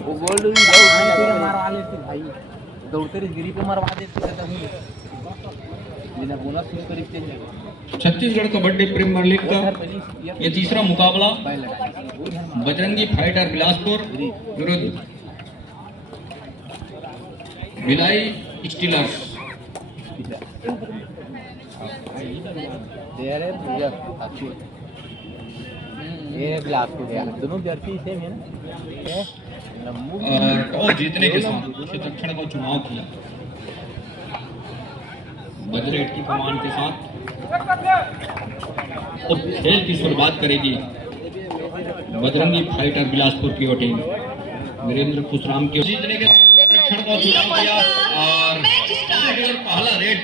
वो गोल्ड भी जाओ मारवा लेती भाई, दौड़ते रही गिरी पे मरवा देते बिना बोला फिर करीब चल जाएगा। छत्तीसगढ़ कबड्डी प्रीमियर लीग का ये तीसरा मुकाबला बजरंगी फाइटर बिलासपुर विरुद्ध भिलाई स्टीलर्स। ये बिलासपुर यार, दोनों जर्सी सेम है ना। और टॉस जीतने के साथ क्षेत्रक्षण को चुनाव किया बजरेट की कमान के साथ। और खेल की शुरुआत करेगी बजरंगी फाइटर बिलासपुर की टीम। वीरेंद्र खुशराम के जीतने के क्षण को चुनाव किया और पहला रेड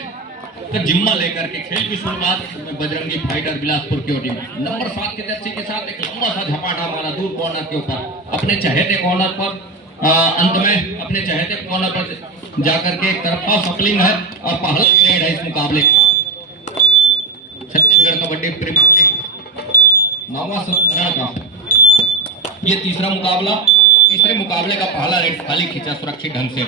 का जिम्मा लेकर के खेल की शुरुआत बजरंगी फाइटर बिलासपुर की टीम नंबर 7 के जर्सी के साथ एक लंबा सा झपाटा मारा दूर कॉर्नर के ऊपर अपने चहेते कॉर्नर पर। अंत में अपने चहेते कॉर्नर पर जाकर के एक तरफा सफलिंग है और पहला रेड है इस मुकाबले। छत्तीसगढ़ कबड्डी प्रीमियर लीग 9वां संस्करण का ये तीसरा मुकाबला। तीसरे मुकाबले का पहला रेड खाली खींचा सुरक्षित ढंग से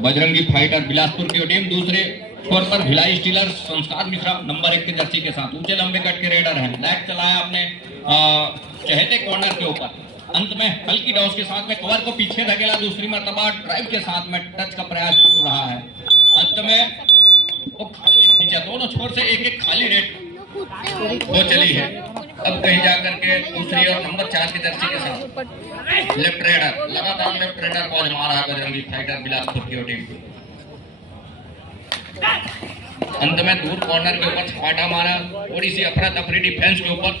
बजरंगी फाइटर बिलासपुर की टीम। दूसरे छोर पर भिलाई स्टीलर्स संस्कार मिश्रा नंबर 1 के जर्सी के साथ ऊंचे लंबे कट के रेडर हैं। लैग चलाया अपने चहेते कॉर्नर के ऊपर। अंत में हल्की डॉस के साथ में कवर को पीछे धकेला, दूसरी मर्तबा ड्राइव के साथ में टच का प्रयास कर रहा है। अंत में वो खाली खींचा, दोनों छोर से एक एक खाली रेड वो चली है। अब कहीं जाकर के दूसरी और नंबर 4 के जर्सी के साथ लेफ्ट रेडर लगातार लेफ्ट रेडर बॉल मार रहा है बजरंगी फाइटर बिलासपुर की टीम। अंत में दूर कॉर्नर के ऊपर छपाटा मारा, थोड़ी सी अफरा तफरी डिफेंस के ऊपर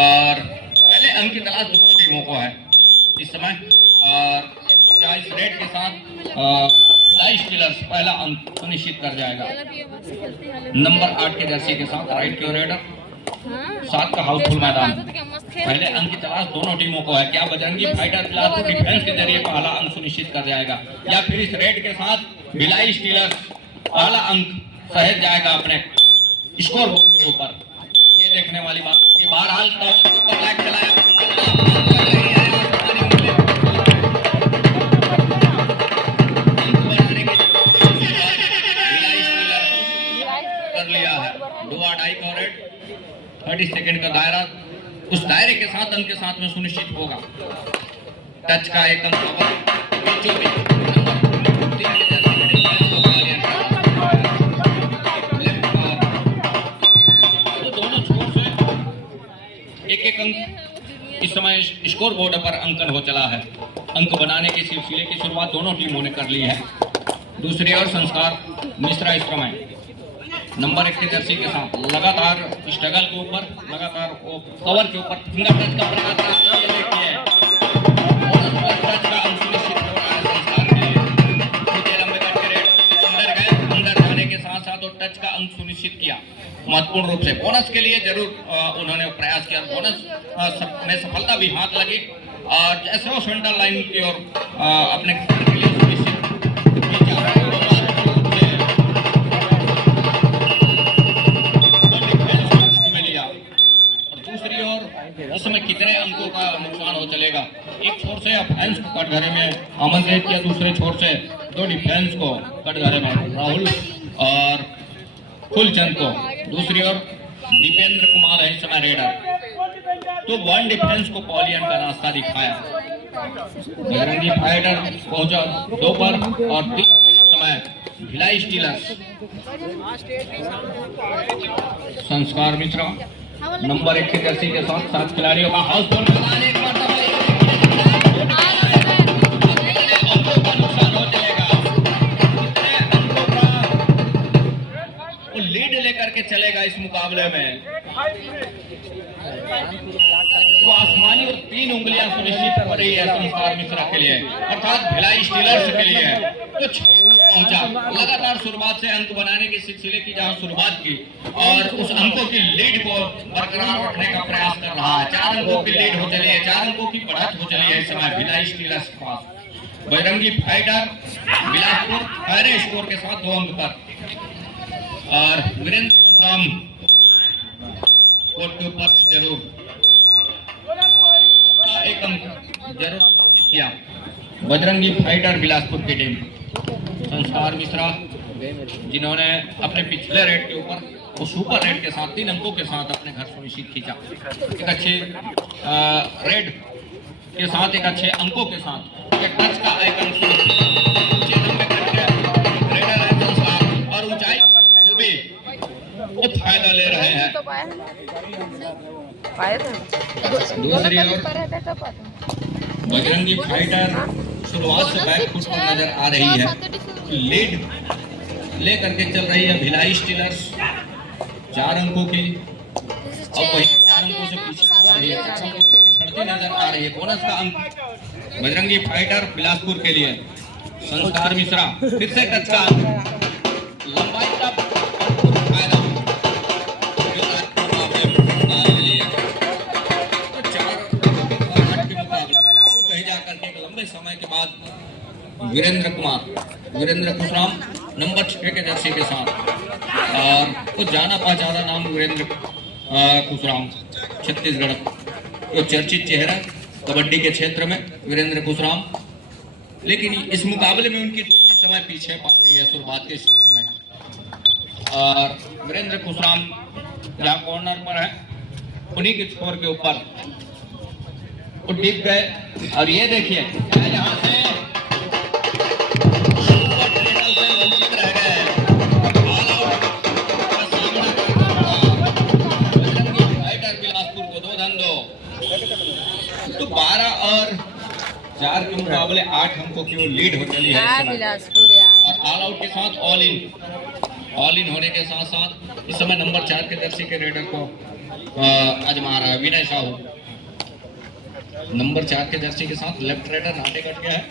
और पहले अंक की तलाश दोनों टीमों को है इस समय। और क्या इस रेड के साथ भिलाई स्टीलर्स पहला अंक सुनिश्चित कर जाएगा नंबर 8 के जर्सी के साथ राइट की रेडर 7 का हाउसफुल मैदान। पहले अंक की तलाश दोनों टीमों को है। क्या बजरंगी फाइटर बिलासपुर डिफेंस के जरिए पहला अंक सुनिश्चित कर जाएगा या फिर इस रेड के साथ भिलाई स्टीलर्स पहला अंक सहज जाएगा अपने स्कोर बोर्ड के ऊपर। ये देखने वाली बात है। बहरहाल ऊपर लैग चलाया कर लिया है। दो अढ़ाई का रेड 30 सेकंड का दायरा, उस दायरे के साथ अंक के साथ में सुनिश्चित होगा। टच का एक अंक एक अंक इस समय स्कोर बोर्ड पर अंकन हो चला है। अंक बनाने के सिलसिले की शुरुआत दोनों टीमों ने कर ली है। दूसरी ओर संस्कार मिश्रा इस समय नंबर 1 के जर्सी के साथ लगातार स्ट्रगल के ऊपर, लगातार कवर के ऊपर फिंगर टच का प्रयास टच का अंक सुनिश्चित किया। महत्वपूर्ण रूप से बोनस के लिए जरूर उन्होंने प्रयास किया। बोनस में सफलता भी हाथ लगी और जैसे वो सेंटर लाइन की ओर अपने के लिए सुनिश्चित लिया। और दूसरी ओर इस समय कितने अंकों का नुकसान हो चलेगा। एक छोर से ऑफेंस को कटघरे में आमंत्रित किया, दूसरे छोर से दो डिफेंस को कटघरे में राहुल और फुलचंद को। दूसरी ओर दीपेंद्र कुमार है इस समय रेडर। तो वन डिफेंस को पॉलियन का रास्ता दिखाया। बजरंगी फाइटर पहुंचा 2 पर और 3 समय भिलाई स्टीलर्स संस्कार मिश्रा नंबर 1 के जर्सी के साथ 7 खिलाड़ियों का हाउसफुल लेकर के चलेगा इस मुकाबले में। वो आसमानी और 3 उंगलियां सुनिश्चित हो रही है संस्कार मिश्रा के लिए, अर्थात भिलाई स्टीलर्स के लिए। कुछ पहुंचा लगातार शुरुआत से अंक बनाने के सिलसिले की जहां शुरुआत की और उस अंकों की लीड को बरकरार रखने का प्रयास कर रहा है। 4 अंकों की लीड हो चली है, 4 अंकों की बढ़त हो चली है इस समय भिलाई स्टीलर्स के पास। बजरंगी फाइटर बिलासपुर पहले स्कोर के साथ 2 अंक पर और वीरेंद्र कोर्ट के ऊपर जरूर एक अंक जरूर किया बजरंगी फाइटर बिलासपुर की टीम। संस्कार मिश्रा जिन्होंने अपने पिछले रेड के ऊपर वो सुपर रेड के साथ 3 अंकों के साथ अपने घर सुनिश्चित खींचा। एक अच्छे रेड के साथ, एक अच्छे अंकों के साथ, एक टच का एक अंक रेडर है संस्कार, और ऊंचाई वो भी वो फायदा ले रहे हैं। दूसरी ओर बजरंगी फाइटर शुरुआत से बैक फुट पर नजर आ रही है। लीड लेकर के चल रही है भिलाई स्टीलर्स 4 अंकों की, और वही 4 अंकों से पिछड़ती नजर आ रही है। बोनस का अंक बजरंगी फाइटर बिलासपुर के लिए। संस्कार मिश्रा फिर से टच का अंक, लंबाई का फायदा कहीं जाकर के एक लंबे समय के बाद वीरेंद्र खुशराम नंबर 6 के जर्सी के साथ, और कुछ जाना पहचाना नाम वीरेंद्र खुशराम, छत्तीसगढ़ तो चर्चित चेहरा कबड्डी के क्षेत्र में वीरेंद्र खुशराम। लेकिन इस मुकाबले में उनकी इस समय पीछे है शुरुआत के समय, और वीरेंद्र खुशराम जहाँ कॉर्नर पर है उन्हीं के छोर के ऊपर वो टिक गए। और ये देखिए यहाँ से वंचित रह गए, फाइटर बिलासपुर को 2-2। तो 12 और 4 के मुकाबले 8 अंकों की वो लीड हो चली है बिलासपुर, और ऑल आउट के साथ ऑल इन होने के साथ साथ इस समय नंबर 4 के जर्सी के रेडर को आजमा रहा है विनय साहू। नंबर 4 के जर्सी के साथ लेफ्ट रेडर नाटे कट गया है,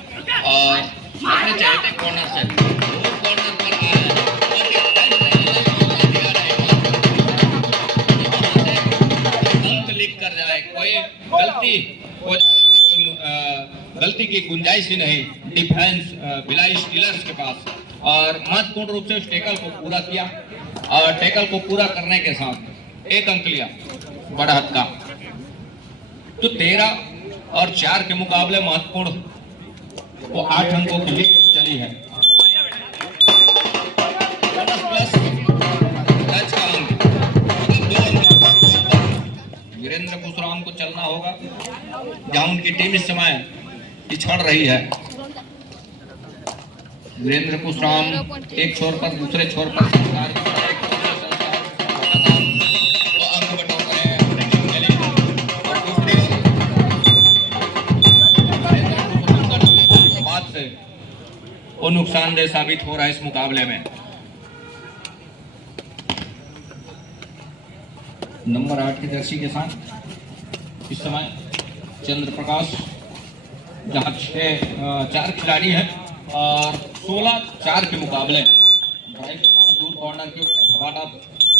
और अपने चाहते कॉर्नर से कॉर्नर पर आया है, अंक लिख कर जाए, कोई गलती की गुंजाइश ही नहीं डिफेंस भिलाई स्टीलर्स के पास। और महत्वपूर्ण रूप से उस टैकल को पूरा किया, और टैकल को पूरा करने के साथ 1 अंक लिया बढ़त का। तो 13 और 4 के मुकाबले महत्वपूर्ण वो 8 अंकों की लीड चली है। वीरेंद्र खुशराम को चलना होगा जहां उनकी टीम इस समय पिछड़ रही है। वीरेंद्र खुशराम एक छोर पर, दूसरे छोर पर वो नुकसानदेह साबित हो रहा है इस मुकाबले में। नंबर 8 की जर्सी के साथ इस समय चंद्र प्रकाश, जहां 4 खिलाड़ी हैं, और 16-4 के मुकाबले दूर कॉर्नर के धमाका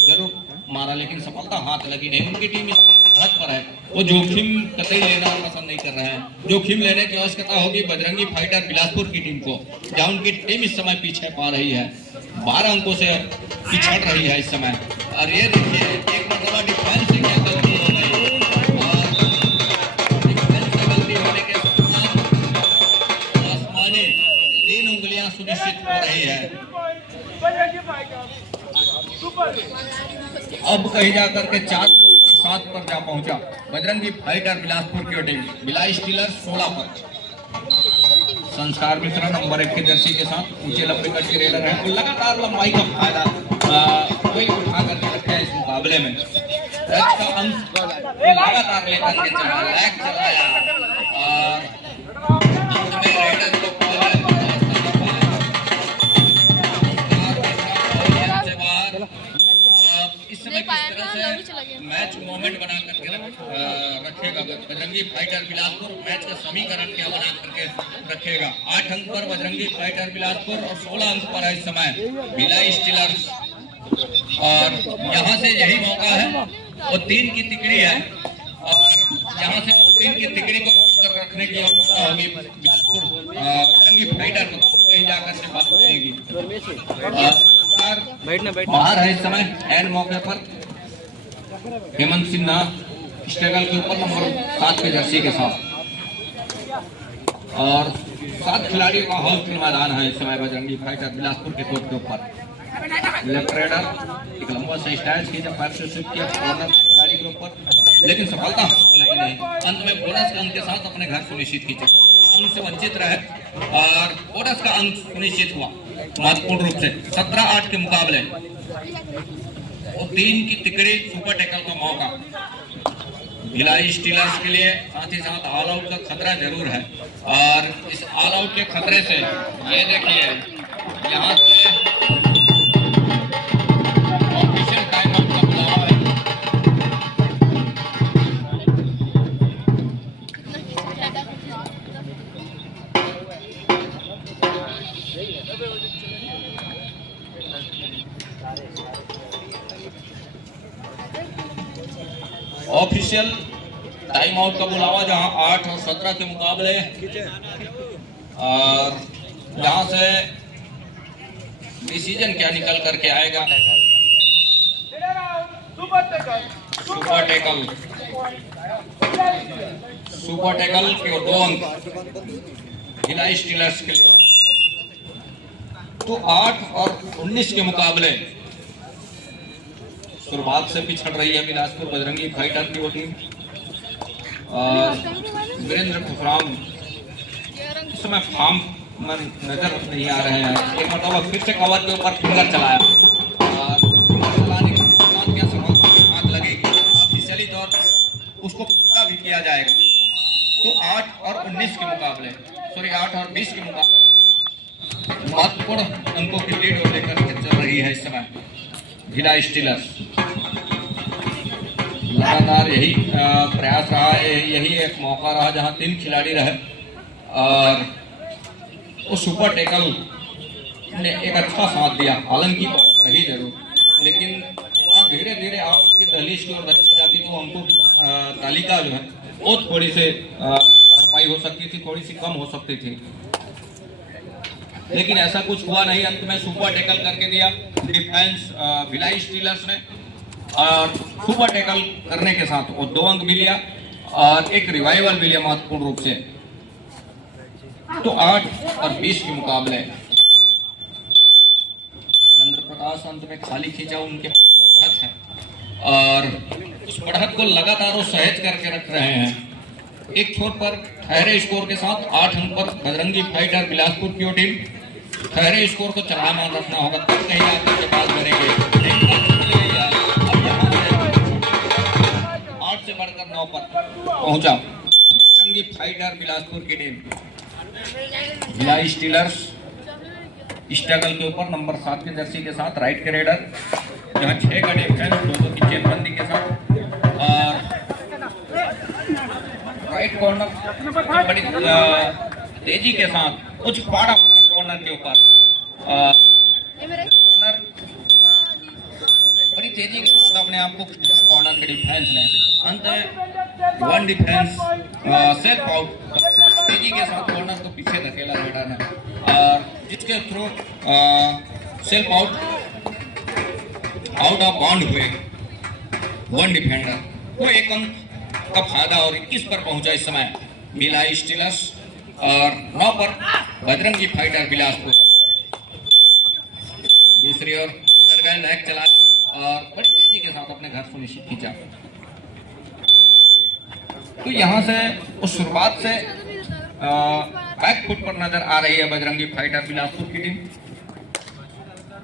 जरूर मारा, लेकिन सफलता हाथ लगी नहीं। उनकी टीम इस हद पर है, वो जोखिम कतई लेना पसंद नहीं कर रहे हैं। जोखिम लेने की आवश्यकता होगी बजरंगी फाइटर बिलासपुर की टीम को, जहां उनकी टीम इस समय पीछे पा रही है, 12 अंकों से पिछड़ रही है इस समय। और ये देखिए एक मतलब डिफेंस से क्या गलती हो गई, और डिफेंस से गलती होने के आसमानी 3 उंगलियां सुनिश्चित हो रही है। अब कहीं जाकर के 4-7 पर जा पहुंचा बजरंगी फाइटर बिलासपुर की टीम। भिलाई स्टीलर्स 16 पर। संस्कार मिश्रा नंबर 1 के जर्सी के साथ ऊंचे लंबे कट के रेडर है, लगातार लंबाई का फायदा वही उठा करके रखा है इस मुकाबले में। टच का अंक लगातार लेकर के चला, लैग चलाया, और अंत में रेडर को मैच मोमेंट बना करके रखेगा बजरंगी फाइटर बिलासपुर। मैच का समीकरण क्या बना करके रखेगा। 8 अंक पर बजरंगी फाइटर बिलासपुर, और 16 अंक पर है इस समय भिलाई स्टीलर्स। और यहाँ से यही मौका है, वो 3 की तिकड़ी है, और यहाँ से 3 की तिकड़ी को रखने की आवश्यकता होगी बिलासपुर बजरंगी फाइटर को, कहीं जाकर से बात करेगी। बाहर है इस समय एंड मौके पर हेमंत सिन्हा स्ट्रगल के ऊपर नंबर 7 के जर्सी के साथ। और 7 खिलाड़ियों का हाउसफुल मैदान है इस समय बजरंगी फाइटर बिलासपुर के कोर्ट के ऊपर। लेफ्ट रेडर एक लंबा से स्टैच की जब पैर से स्विप किया कॉर्नर खिलाड़ी के ऊपर, लेकिन सफलता लगी नहीं। अंत में बोनस का अंक के साथ अपने घर सुनिश्चित खींचे, अंक से वंचित रहे और बोनस का अंक सुनिश्चित हुआ महत्वपूर्ण रूप से। 17-8 के मुकाबले और 3 की तिकड़ी सुपर टैकल का मौका भिलाई स्टीलर्स के लिए, साथ ही साथ ऑल आउट का खतरा जरूर है। और इस ऑल आउट के खतरे से ये देखिए यहाँ से ऑफिशियल टाइम आउट का बुलावा है। ऑफिशियल टाइम आउट का बुलावा जहां 8 और 17 के मुकाबले और यहां से डिसीजन क्या निकल करके आएगा। सुपर टैकल के 2 अंक भिलाई स्टीलर्स के लिए। तो 8 और 19 के मुकाबले शुरुआत से पिछड़ रही है बिलासपुर बजरंगी फाइटर की वो टीम। और वीरेंद्र खुफराम इस समय फॉर्म में नजर नहीं आ रहे हैं। एक मरतबा फिर से कवर के ऊपर फिंगर चलाया और फिंगर चलाने के बाद क्या सवाल आग लगेगी, ऑफिशियली तौर पर उसको पक्का भी किया जाएगा। तो 8 और 19 के मुकाबले 8 और 20 के मुकाबले महत्वपूर्ण अंकों की लीड लेकर चल रही है इस समय भिलाई स्टीलर्स। लगातार यही प्रयास रहा है, यही एक मौका रहा जहां 3 खिलाड़ी रहे और वो सुपर टैकल ने एक अच्छा साथ दिया। हालांकि सही जरूर, लेकिन वहाँ धीरे धीरे आपकी दहलीज की ओर जाती तो हमको तालिका जो है वो थोड़ी से भरपाई हो सकती थी, थोड़ी सी कम हो सकती थी, लेकिन ऐसा कुछ हुआ नहीं। अंत में सुपर टैकल करके दिया डिफेंस भिलाई स्टीलर्स ने और सुपर टैकल करने के साथ वो 2 अंक भी लिया और एक रिवाइवल भी लिया महत्वपूर्ण रूप से। तो 8 और 20 के मुकाबले चंद्र प्रकाश अंत में खाली खींचा, उनके बढ़त है और उस बढ़त को लगातार वो सहेज करके रख रहे हैं। एक छोर पर ठहरे स्कोर के साथ 8 अंक पर बजरंगी फाइटर बिलासपुर की टीम। ठहरे स्कोर को चलामान रखना होगा, तब कहीं आकर के बात करेंगे। अब यहाँ से 8 से बढ़कर 9 पर पहुंचा बजरंगी फाइटर बिलासपुर की टीम। भिलाई स्टीलर्स स्ट्रगल के ऊपर नंबर 7 के जर्सी के साथ राइट के रेडर, जहाँ 6 का डिफेंस 2 की चेनबंदी के साथ और राइट कॉर्नर बड़ी तेजी के साथ कुछ पाड़ा कॉर्नर के ऊपर कॉर्नर बड़ी तेजी के साथ अपने आप को कॉर्नर के डिफेंस ने अंत 1 डिफेंस सेल्फ आउट तेजी के साथ कॉर्नर को पीछे धकेला रेडर ने और जिसके through self out of bound हुए 1 डिफेंडर को 1 अंक का फायदा और 21 पर पहुंचा इस समय भिलाई स्टीलर्स और 9 पर बजरंगी फाइटर बिलासपुर। दूसरी ओर नेक चला और बड़ी तेजी के साथ अपने घर सुनिश्चित खींचा। तो यहाँ से उस शुरुआत से बैक फुट पर नजर आ रही है बजरंगी फाइटर बिलासपुर की टीम।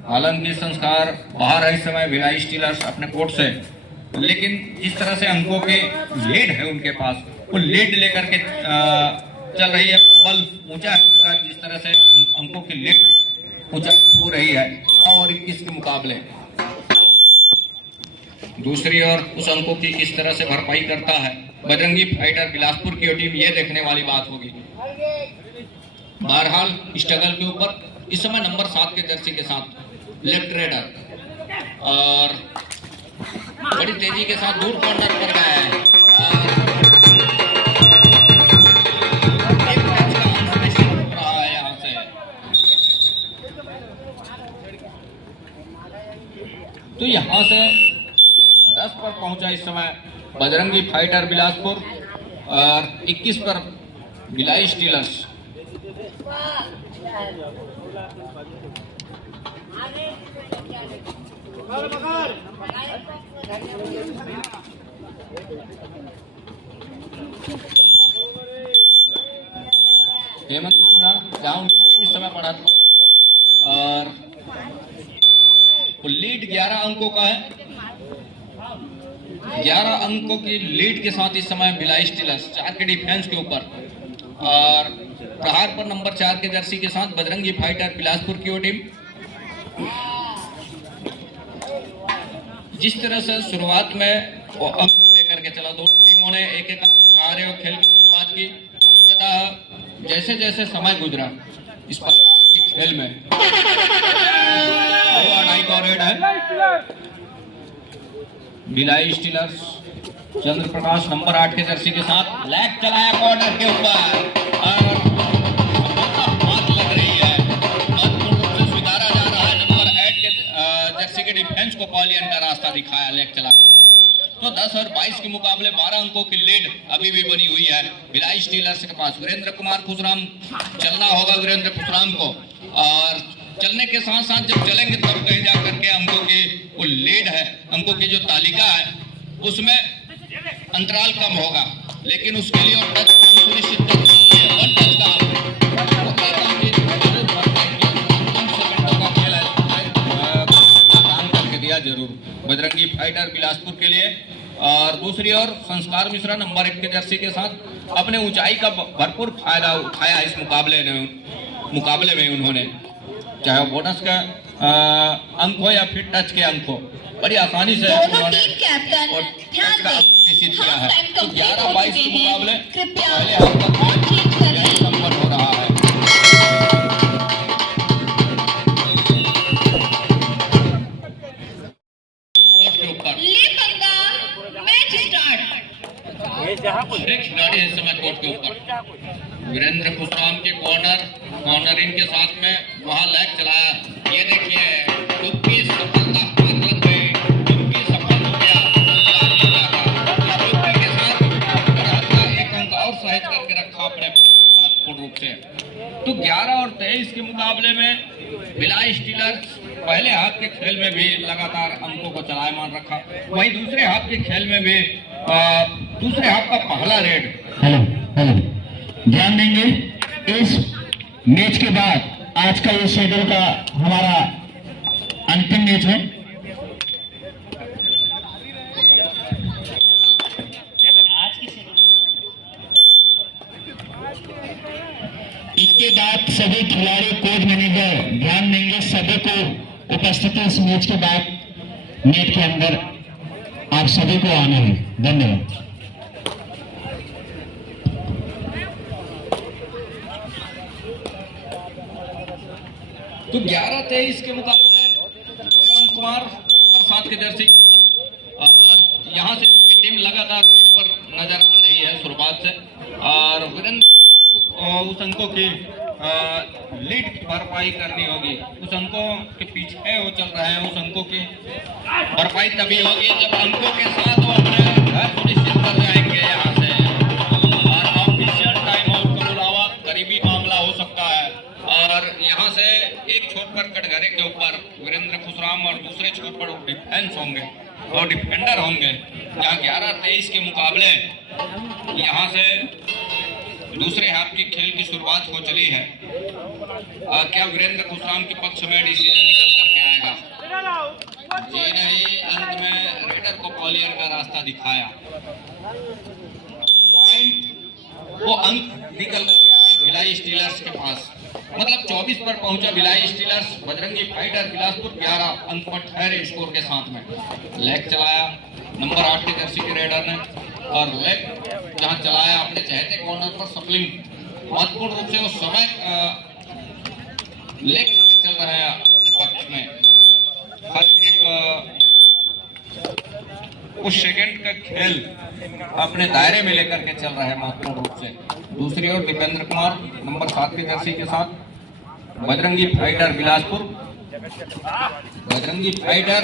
हालांकि संस्कार बाहर है इस समय भिलाई स्टीलर्स अपने कोर्ट से, लेकिन जिस तरह से अंकों के लीड है उनके पास, वो लीड लेकर के चल रही है। बल ऊंचा है जिस तरह से अंकों की लीड ऊंचा हो रही है और 21 के मुकाबले। दूसरी ओर उस अंकों की किस तरह से भरपाई करता है बजरंगी फाइटर बिलासपुर की टीम, ये देखने वाली बात होगी। बहरहाल स्ट्रगल के ऊपर इस समय नंबर 7 के जर्सी के साथ लेफ्ट रेडर और बड़ी तेजी के साथ दूर कॉर्नर पर गया है यहाँ से। तो यहाँ से 10 पर पहुंचा इस समय बजरंगी फाइटर बिलासपुर और 21 पर भिलाई स्टीलर्स। हेमंत कृष्णा जहां उनकी इस समय पड़ा था और लीड 11 अंकों का है। 11 अंकों की लीड के साथ इस समय भिलाई स्टीलर्स 4 के डिफेंस के ऊपर और प्रहार पर नंबर 4 के जर्सी के साथ बजरंगी फाइटर बिलासपुर की वो टीम। जिस तरह से शुरुआत में वो अंक लेकर के चला, दोनों टीमों ने एक एक सहारे और खेल की शुरुआत की। अंततः जैसे जैसे समय गुजरा इस खेल में भिलाई स्टीलर्स चंद्र प्रकाश नंबर 8 के जर्सी के साथ लैग चलाया कॉर्नर के ऊपर और हाथ लग रही है। महत्वपूर्ण रूप से स्वीकारा जा रहा है। नंबर 8 के जर्सी के डिफेंस को पॉलियन का रास्ता दिखाया लैग चला। तो 10 और 22 के मुकाबले 12 अंकों की लीड अभी भी बनी हुई है भिलाई स्टीलर्स के पास। वीरेंद्र कुमार खुशराम चलना होगा वीरेंद्र खुशराम को और चलने के साथ साथ जब चलेंगे तब कहीं जा करके अंकों की वो लीड है, अंकों की जो तालिका है उसमें अंतराल कम होगा, लेकिन उसके लिए और टच सुनिश्चित करके दिया जरूर बजरंगी फाइटर बिलासपुर के लिए। और दूसरी ओर संस्कार मिश्रा नंबर 1 के जर्सी के साथ अपने ऊंचाई का भरपूर फायदा उठाया इस मुकाबले में उन्होंने, चाहे वो बोनस का अंक हो या फिर टच के अंक हो, बड़ी आसानी से उन्होंने निश्चित किया है। तो 11-22 के मुकाबले पहले संपन्न हो रहा है। एक खिलाड़ी इस समय कोर्ट के ऊपर वीरेंद्र खुशराम के कॉर्नरिंग के साथ में वहां लैग चलाया। ये देखिए डुबकी सफलता हाथ लग गई, डुबकी सफल हो गया। डुबकी के साथ एक अंक और सहेज करके रखा अपने महत्वपूर्ण रूप से। तो 11 और 23 के मुकाबले में भिलाई स्टीलर्स पहले हाफ के खेल में भी लगातार अंकों को चलायमान रखा, वहीं दूसरे हाफ के खेल में भी दूसरे हाफ का पहला रेड। हेलो ध्यान देंगे इस मैच के बाद आज का ये शेड्यूल का हमारा अंतिम मैच है। इसके बाद सभी खिलाड़ी कोच मैनेजर ध्यान देंगे, सभी को उपस्थिति इस मैच के बाद नेट के अंदर आप सभी को आना है। धन्यवाद। तो 11-23 के मुकाबले हेमंत कुमार और 7 के जर्सी और यहाँ से टीम लगातार पर नजर आ रही है शुरुआत से और वीरेंद्र उस अंकों की लीड की भरपाई करनी होगी। उस अंकों के पीछे वो चल रहे हैं, उस अंकों की भरपाई तभी होगी जब अंकों के साथ वो अपने घर सुनिश्चित कर जाएंगे यहाँ से। और ऑफिशियल टाइम आउट का बुलावा करीबी मामला हो सकता है और यहाँ से एक छोर पर कटघरे के ऊपर वीरेंद्र खुशराम और दूसरे छोर पर डिफेंस होंगे और डिफेंडर होंगे। जहाँ 11-23 के मुकाबले यहाँ से दूसरे हाफ की खेल की शुरुआत हो चली है। क्या वीरेंद्र खुशराम के पक्ष में डिसीजन निकल करके आएगा? जी नहीं, अंत में रेडर को पॉलियन का रास्ता दिखाया। वो अंक निकल भिलाई स्टीलर्स के पास, मतलब 24 पर पहुंचा भिलाई स्टीलर्स। बजरंगी फाइटर बिलासपुर 11 अंक पर ठहरे स्कोर के साथ में। लेग चलाया नंबर 8 के जर्सी के रेडर ने और लेग जहां चलाया अपने चहते कॉर्नर पर सप्लिंग, महत्वपूर्ण रूप से उस समय लेग चल रहा है अपने पक्ष में। हर एक कुछ सेकंड का खेल अपने दायरे में लेकर के चल रहा है महत्वपूर्ण रूप से। दूसरी ओर दीपेंद्र कुमार नंबर 7 की जर्सी के साथ बजरंगी फाइटर बिलासपुर। बजरंगी फाइटर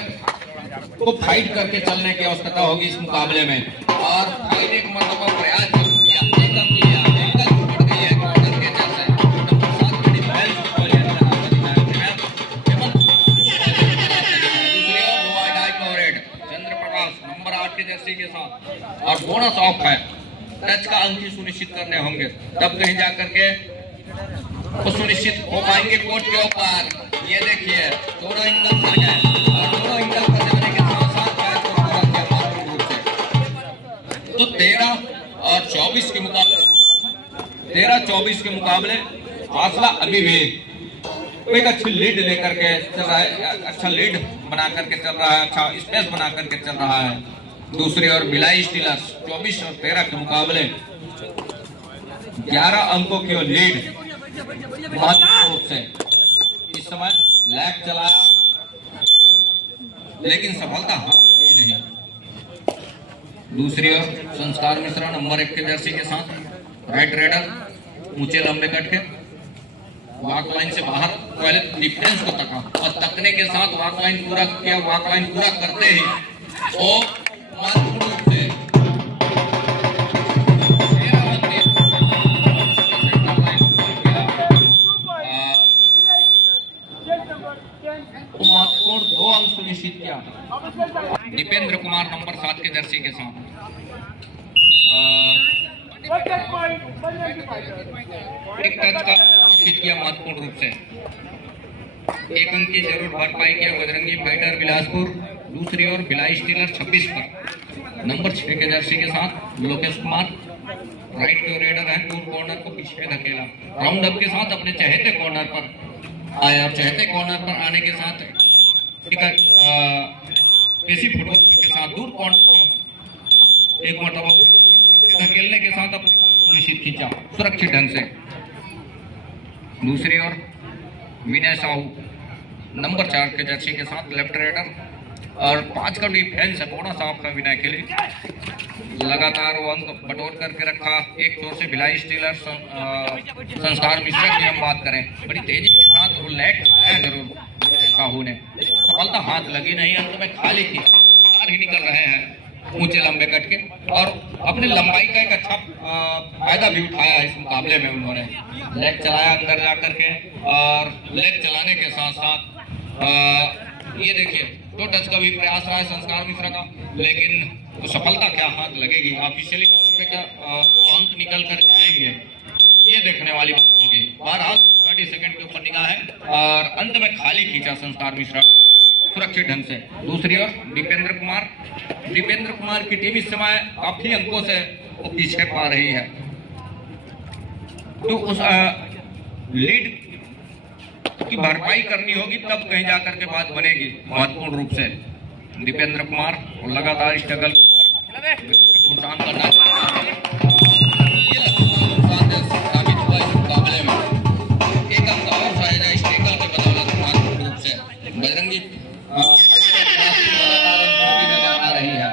को फाइट करके चलने की आवश्यकता होगी इस मुकाबले में और फाइट एक मरतबा प्रयास किया, एकदम बढ़ गई है कॉर्नर के जैसे नंबर 7 अंक ही सुनिश्चित करने होंगे, तब कहीं जाकर के वो सुनिश्चित हो पाएंगे कोर्ट के ऊपर। ये देखिए दोनों एंगल कर गए और दोनों एंगल कर जाने के साथ साथ मैच को पूरा किया मार्मिक रूप से। तो 13 और 24 के मुकाबले 13-24 के मुकाबले फासला अभी भी एक अच्छी लीड लेकर के चल रहा है, अच्छा लीड बना करके चल रहा है, अच्छा स्पेस बना करके चल रहा है। दूसरी ओर भिलाई स्टीलर्स 24 और 13 के मुकाबले 11 अंकों की लीड महत्वपूर्ण रूप से इस समय लैग चलाया, लेकिन सफलता हासिल नहीं। दूसरी ओर संस्कार मिश्रा नंबर 1 के जर्सी के साथ राइट रेडर ऊंचे लंबे कट के वॉक लाइन से बाहर पहले डिफेंस को तका और तकने के साथ वॉक लाइन पूरा किया। वॉक लाइन पूरा करते ही वो महत्वपूर्ण रूप से महत्वपूर्ण 2 अंक सुनिश्चित किया दीपेंद्र कुमार नंबर 7 के जर्सी के साथ। एक टच का सुनिश्चित किया महत्वपूर्ण रूप से। 1 अंक की जरूर भरपाई किया बजरंगी फाइटर बिलासपुर। दूसरी ओर भिलाई स्टीलर 26 पर नंबर 6 के जर्सी के साथ लोकेश कुमार राइट के रेडर है, दूर कॉर्नर को पीछे धकेला, राउंड अप के साथ अपने चहेते कॉर्नर पर आए और चहेते कॉर्नर पर आने के साथ पेशी फुटबॉल के साथ दूर कॉर्नर को एक मरतबा धकेलने के साथ अपने निश्चित खींचा सुरक्षित ढंग से। दूसरी ओर विनय साहू नंबर 4 के जर्सी के साथ लेफ्ट रेडर और 5 का डिफेंस है बड़ा साफ है विनय के लिए। लगातार वो अंक बटोर करके रखा। एक छोर से भिलाई स्टीलर संस्कार मिश्रा की हम बात करें, बड़ी तेजी के साथ वो लेट है जरूर साहू ने, सफलता हाथ लगी नहीं। अंत में खाली थी ही निकल रहे हैं ऊंचे लंबे कट के और अपने लंबाई का एक अच्छा फायदा भी उठाया इस मुकाबले में। उन्होंने लेग चलाया अंदर जा करके और लेग चलाने के साथ साथ ये देखिए 2 टच का भी प्रयास रहा है संस्कार मिश्रा का, लेकिन तो सफलता क्या हाथ लगेगी। ऑफिशियली अंक निकल कर आएंगे ये देखने वाली बात होगी। बहरहाल 30 सेकंड के ऊपर निगाह है और अंत में खाली खींचा संस्कार मिश्रा सुरक्षित ढंग से। दूसरी ओर दीपेंद्र कुमार की टीम इस समय काफी अंकों से वो पीछे पा रही है, तो उस लीड की भरपाई करनी होगी तब कहीं जाकर के बात बनेगी महत्वपूर्ण रूप से। दीपेंद्र कुमार लगातार स्ट्रगल नुकसान करना साबित हुआ इस मुकाबले में। एक अंक और शायद स्ट्रगल के बदौलत महत्वपूर्ण रूप से बजरंगी आ रही है।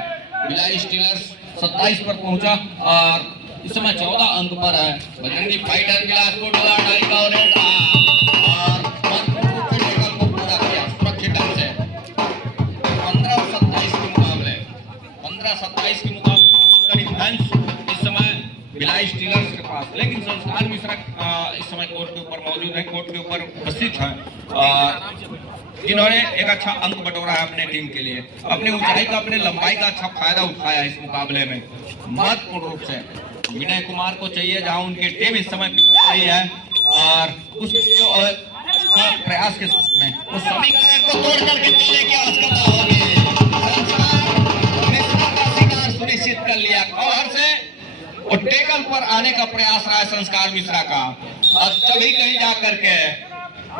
भिलाई स्टीलर्स 27 पर पहुंचा और इस समय 14 अंक पर है। बजरंगी फाइटर बिलासपुर डोला डाई का और को पूरा किया सुरक्षित ढंग से। 15-27 के मुकाबले 15-27 के मुकाबले डिफेंस इस समय भिलाई स्टीलर्स के पास, लेकिन संस्कार मिश्रा इस समय कोर्ट के ऊपर मौजूद है, कोर्ट के ऊपर उपस्थित है, जिन्होंने एक अच्छा अंक बटोरा है अपने टीम के लिए। अपनी ऊंचाई का अपने लंबाई का अच्छा फायदा उठाया इस मुकाबले में महत्वपूर्ण रूप से। विनय कुमार को चाहिए जहां उनकी टीम इस समय रही है और उस प्रयास के साथ में उस समीकरण को तोड़ करके चलने की आवश्यकता होगी। शिकार सुनिश्चित कर लिया और से और टेकल पर आने का प्रयास रहा है संस्कार मिश्रा का और तभी कहीं जा करके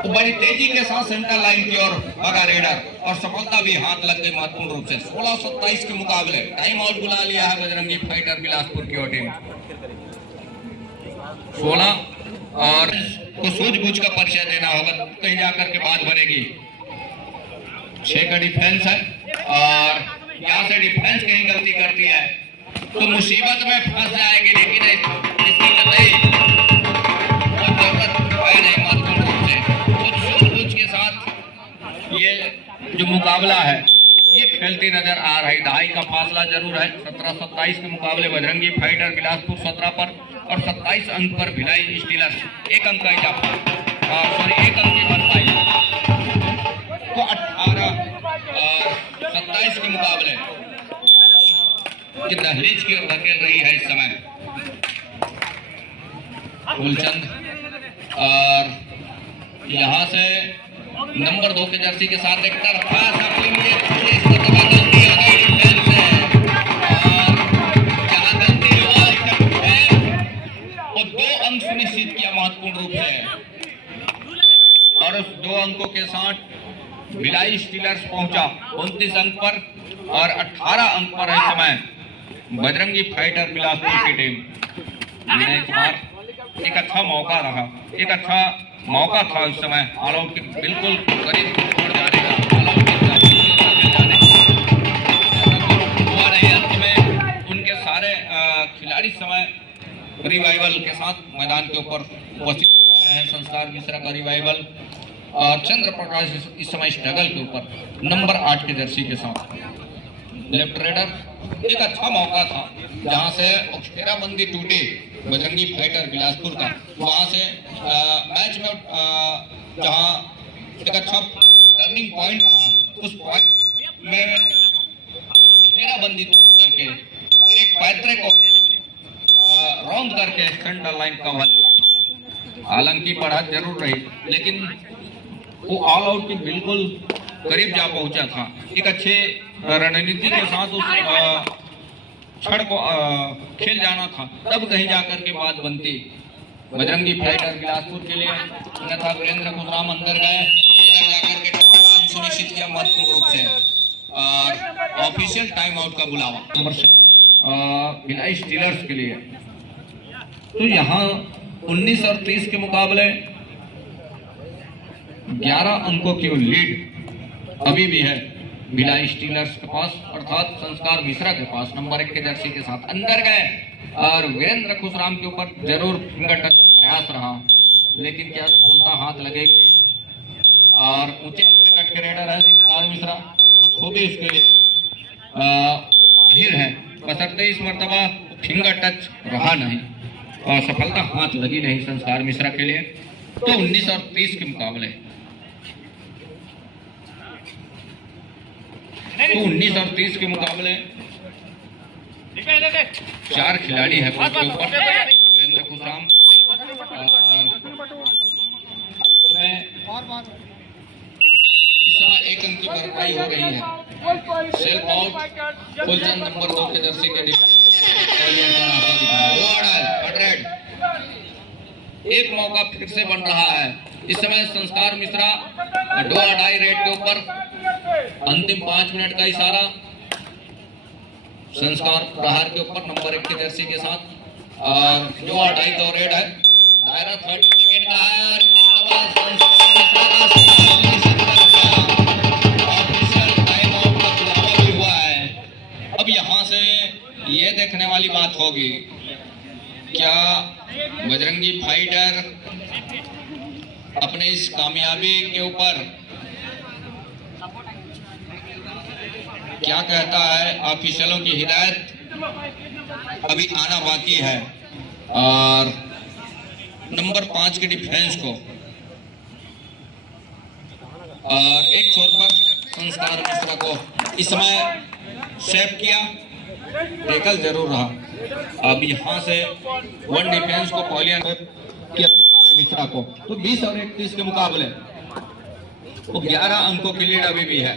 बड़ी तेजी के साथ सेंटर लाइन की ओर भगा रेडर और सफलता भी हाथ लग गई महत्वपूर्ण रूप से। 16-27 के मुकाबले टाइम आउट बुला लिया है बजरंगी फाइटर बिलासपुर की टीम। 16 और को सूझबूझ का परिचय देना होगा कहीं जाकर के बात बनेगी। 6 का डिफेंस है और यहाँ से डिफेंस कहीं गलती करती है तो मुसीबत में फंस जाएगी, लेकिन इसकी कतई नहीं महत्वपूर्ण रूप से सूझबूझ के साथ ये जो मुकाबला है ये खेलती नजर आ रही। दहाई का फासला जरूर है। 17-27 के मुकाबले बजरंगी फाइटर बिलासपुर 17 पर और 27 अंक पर भिलाई स्टीलर्स 1 अंक का इजाफा सॉरी 1 अंक की भरपाई। तो 18-27 के मुकाबले की दहलीज की ओर धकेल रही है इस समय फूलचंद, और यहाँ से नंबर 2 के जर्सी के साथ एक तरफा सफलिंग ये इस मर्तबा गलती आ गई डिफेंस से, और जहाँ गलती हुआ और 2 अंक सुनिश्चित किया महत्वपूर्ण रूप से, और उस 2 अंकों के साथ भिलाई स्टीलर्स पहुंचा 29 अंक पर, और 18 अंक पर है इस समय बजरंगी फाइटर बिलासपुर की टीम। विनय कुमार, एक अच्छा मौका रहा, एक अच्छा मौका था इस समय ऑल आउट के बिल्कुल करीब छोड़ जाने का, ऑल आउट के जाने हुआ नहीं। अंत में उनके सारे खिलाड़ी समय रिवाइवल के साथ मैदान के ऊपर उपस्थित हो रहे हैं। संस्कार मिश्रा का रिवाइवल, और चंद्र प्रकाश इस समय स्ट्रगल के ऊपर नंबर 8 के जर्सी के साथ लेफ्ट रेडर। एक अच्छा मौका था जहां से घेराबंदी टूटी बजरंगी फाइटर बिलासपुर का, वहां से मैच में जहां एक अच्छा टर्निंग पॉइंट रहा, उस पॉइंट में घेराबंदी तोड़ करके एक पैतरे को राउंड करके सेंटर लाइन कवर किया। हालांकि बढ़त जरूर रही, लेकिन वो ऑल आउट के बिल्कुल करीब जा पहुंचा था। एक अच्छे रणनीति के साथ उस क्षण को खेल जाना था, तब कहीं जाकर के बात बनती बजरंगी फाइटर बिलासपुर के लिए। अन्यथा वीरेंद्र खुशराम अंदर गए, जाकर के सुनिश्चित किया महत्वपूर्ण रूप से, और ऑफिशियल टाइम आउट का बुलावा भिलाई स्टीलर्स के लिए। तो यहाँ 19 और 30 के मुकाबले 11 अंकों की लीड अभी भी है भिलाई स्टीलर्स के पास, अर्थात संस्कार मिश्रा के पास नंबर 1 के जर्सी के साथ। अंदर गए, और वीरेंद्र खुशराम के ऊपर जरूर फिंगर टच प्रयास रहा, लेकिन क्या सफलता हाथ लगेगी। और ऊंचे कट के रेडर है संस्कार मिश्रा, खूबी उसके माहिर है, बशर्ते इस मर्तबा फिंगर टच रहा नहीं और सफलता हाथ लगी नहीं संस्कार मिश्रा के लिए। तो 19 और 30 के मुकाबले, तो 19 और 30 के मुकाबले 4 खिलाड़ी है कोर्ट के ऊपर, वीरेंद्र खुशराम, इस समय 1 अंक की भरपाई हो रही है। सेल्फ आउट फुलचंद नंबर 2 के जर्सी के एक मौका फिर से बन रहा है। इस समय संस्कार मिश्रा 2-2.5 रेड के ऊपर, अंतिम 5 मिनट का इशारा संस्कार प्रहार के ऊपर नंबर 1 के जर्सी के साथ, और 2-2.5 का रेड है, दायरा 30 सेकंड का है, ऑफिशियल टाइम आउट का बुलावा भी हुआ है। अब यहाँ से ये देखने वाली बात होगी, क्या बजरंगी फाइटर अपने इस कामयाबी के ऊपर क्या कहता है। ऑफिशियलों की हिदायत अभी आना बाकी है, और नंबर 5 के डिफेंस को, और एक छोर पर संस्कार मिश्रा को इस समय सेव किया, टेकल जरूर रहा। अब यहाँ से 1 डिफेंस को पॉलियन किया मिश्रा को। तो 20 और 31 के मुकाबले तो 11 अंकों की लीड अभी भी है,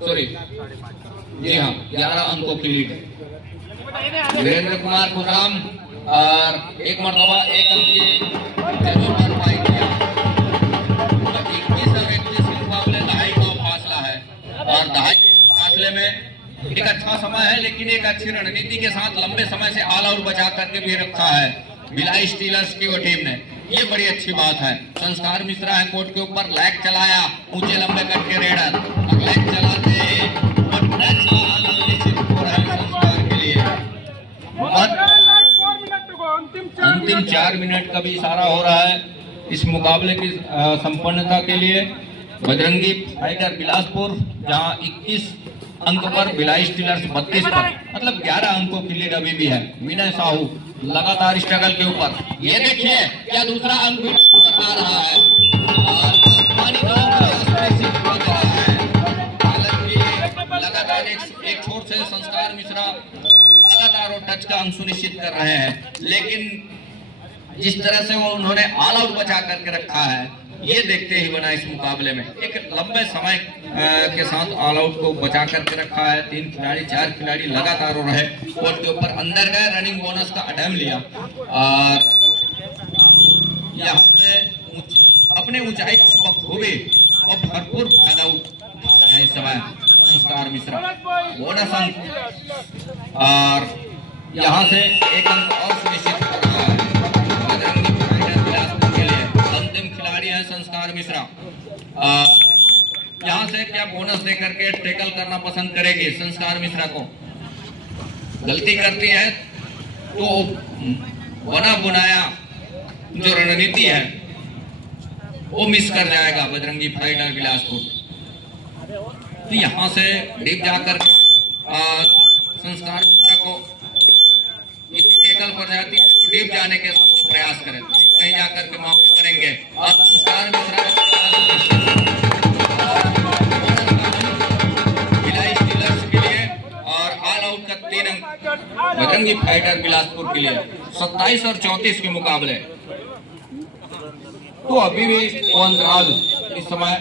सॉरी जी हाँ 11 अंकों की लीड। वीरेंद्र कुमार खुशराम, और एक मरतबा 1 अंक की जरूर भरपाई किया। 21 और 31 के मुकाबले 2.5 का फासला है, और 2.5 फासले में एक अच्छा समय है, लेकिन एक अच्छी रणनीति के साथ लंबे समय से ऑल आउट बचा करके भी रखा है भिलाई स्टीलर्स की वो टीम ने। ये बड़ी अच्छी बात है। संस्कार मिश्रा है कोर्ट के ऊपर, लैग चलाया, ऊंचे लंबे कट के रेडर, और लैग चलाते और टच हो रहा है संस्कार के लिए। अंतिम 4 मिनट का भी इशारा हो रहा है इस मुकाबले की संपन्नता के लिए। बजरंगी फाइटर बिलासपुर जहां 21 अंक पर, भिलाई स्टीलर्स 32 पर, मतलब 11 अंकों की लीड अभी भी है। विनय साहू लगातार स्ट्रगल के ऊपर, ये देखिए क्या दूसरा अंक भी आ रहा है, और लगातार एक छोर से संस्कार मिश्रा लगातार और टच का अंक सुनिश्चित कर रहे हैं, लेकिन जिस तरह से वो उन्होंने ऑल आउट बचा करके रखा है, ये देखते ही बना इस मुकाबले में। एक लंबे समय के साथ ऑल आउट को बचा करके रखा है। 3 खिलाड़ी 4 खिलाड़ी लगातार हो रहे कोर्ट के ऊपर अंदर गए, रनिंग बोनस का अटेम्प्ट लिया और यहाँ से अपने ऊंचाई को बखूबी और भरपूर फायदा उठा रहे हैं इस समय संस्कार मिश्रा। बोनस अंक और यहाँ से एक अंक और सुनिश्चित कर रहा है के लिए। अंतिम खिलाड़ी है संस्कार मिश्रा। यहाँ से क्या बोनस देकर के टैकल करना पसंद करेगी संस्कार मिश्रा को? गलती करती है तो बना बुनाया जो रणनीति है वो मिस कर जाएगा बजरंगी फाइटर बिलासपुर। तो यहाँ से डीप जाकर संस्कार मिश्रा को टैकल पर जाती है तो डीप जाने के प्रयास करें, कहीं जाकर के मौके बनेंगे। और संस्कार मिश्रा भिलाई स्टीलर्स के लिए और ऑल आउट का 3 अंक बजरंगी फाइटर बिलासपुर के लिए। 27 और 34 के मुकाबले तो अभी भी वो अंतराल इस समय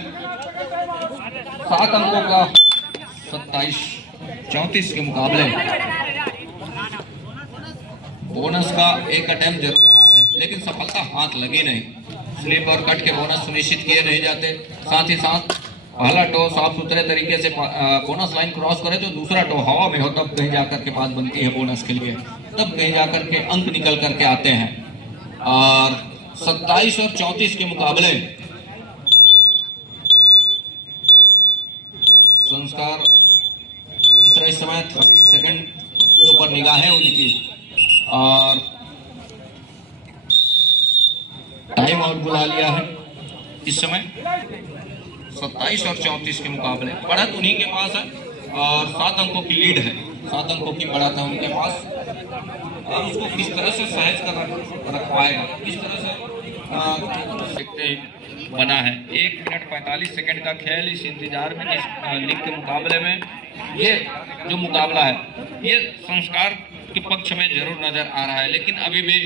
7 अंकों का 27-34 के मुकाबले। बोनस का एक अटेम्प्ट जरूर रहा है लेकिन सफलता हाथ लगी नहीं। स्लिप और कट के बोनस सुनिश्चित किए नहीं जाते। साथ ही साथ पहला टो साफ सुथरे तरीके से बोनस लाइन क्रॉस करे तो दूसरा टो हवा में हो तब कहीं जाकर के बात बनती है बोनस के लिए, तब कहीं जाकर के अंक निकल करके आते हैं। और 27 और 34 के मुकाबले संस्कार इस समय 30 सेकंड के ऊपर निगाहें उनकी और टाइम आउट बुला लिया है इस समय। 27 और 34 के मुकाबले बढ़त उन्हीं के पास है और 7 अंकों की लीड है। 7 अंकों की बढ़त है उनके पास और उसको किस तरह से सहज कर रखवाएगा, किस तरह से देखते ही बना है। 1 मिनट 45 सेकंड का खेल इस इंतजार में इस लीग के मुकाबले में। ये जो मुकाबला है ये संस्कार के पक्ष में जरूर नजर आ रहा है, लेकिन अभी भी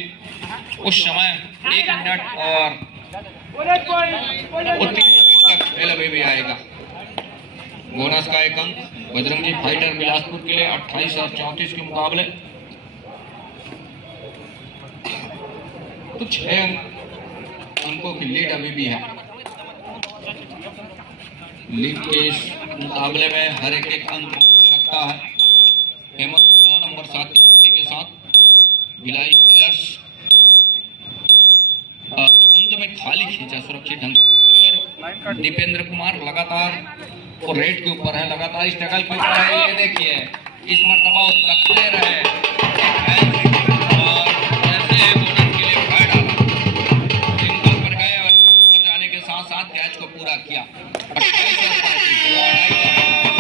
उस समय 1 मिनट और 30 का खेल अभी भी आएगा। बोनस का 1 अंक बजरंगी फाइटर बिलासपुर के लिए 28 और 34 के मुकाबले। तो 6 अंकों की लीड अभी भी है। लीग के इस मुकाबले में हर एक अंक रखता है। हेमंत नंबर 7 के साथ भिलाई स्टीलर्स अंत में खाली खींचा सुरक्षित ढंग से। दीपेंद्र कुमार लगातार वो रेड के ऊपर है, लगातार स्ट्रगल के ऊपर है। ये देखिए इस मरतबा तकते रहे और ऐसे बोनस के लिए फायदा सिंगल पर गए और जाने के साथ साथ कैच को पूरा किया।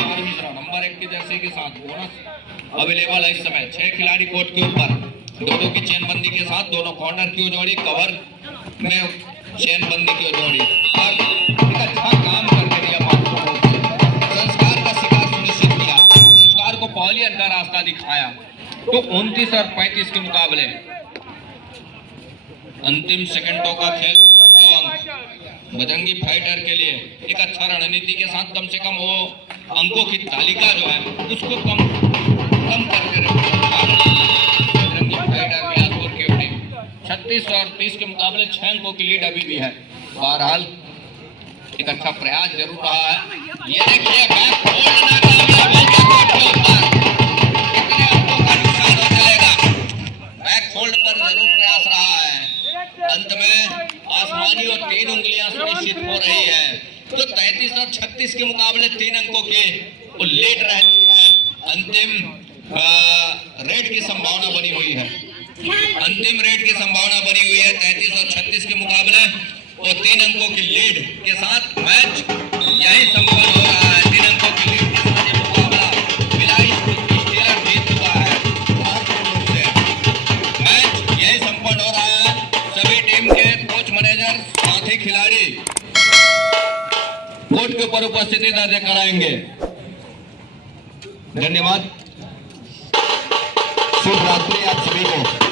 28 नंबर 1 की जर्सी के साथ बोनस अवेलेबल है इस समय। 6 खिलाड़ी कोर्ट के ऊपर, दोनों की चेनबंदी के साथ, दोनों कॉर्नर की जोड़ी, कवर में चेनबंदी की जोड़ी और एक अच्छा काम करके दिया। संस्कार का शिकार सुनिश्चित किया, संस्कार को पहली अंदर रास्ता दिखाया। तो 29 और 35 के मुकाबले अंतिम सेकंडों का खेल बजरंगी फाइटर के लिए एक अच्छा रणनीति के साथ कम से कम वो अंकों की तालिका जो है उसको कम करके बजरंगी फाइटर बिलासपुर की टीम 36 और 30 के मुकाबले 6 अंकों की लीड अभी भी है। बहरहाल एक अच्छा प्रयास जरूर रहा है। ये देखिए बैक फोल्ड पर जरूर प्रयास रहा है। अंत में आसमानी और 3 उंगलियां सुनिश्चित हो रही है। तो 33 और 36 के मुकाबले 3 अंकों के वो लीड रहती है। अंतिम रेड की संभावना बनी हुई है। अंतिम रेड की संभावना बनी हुई है 33 और 36 के मुकाबले और 3 अंकों की लीड के साथ मैच यही संपन्न हो रहा है। 3 अंकों की लीड के साथ ये मुकाबला भिलाई स्टीलर जीत चुका है। मैच यही संपन्न हो रहा है। सभी टीम के कोच, मैनेजर, साथी खिलाड़ी कोर्ट के ऊपर उपस्थिति दर्ज कराएंगे। धन्यवाद। शुभ रात्रि आप सभी को।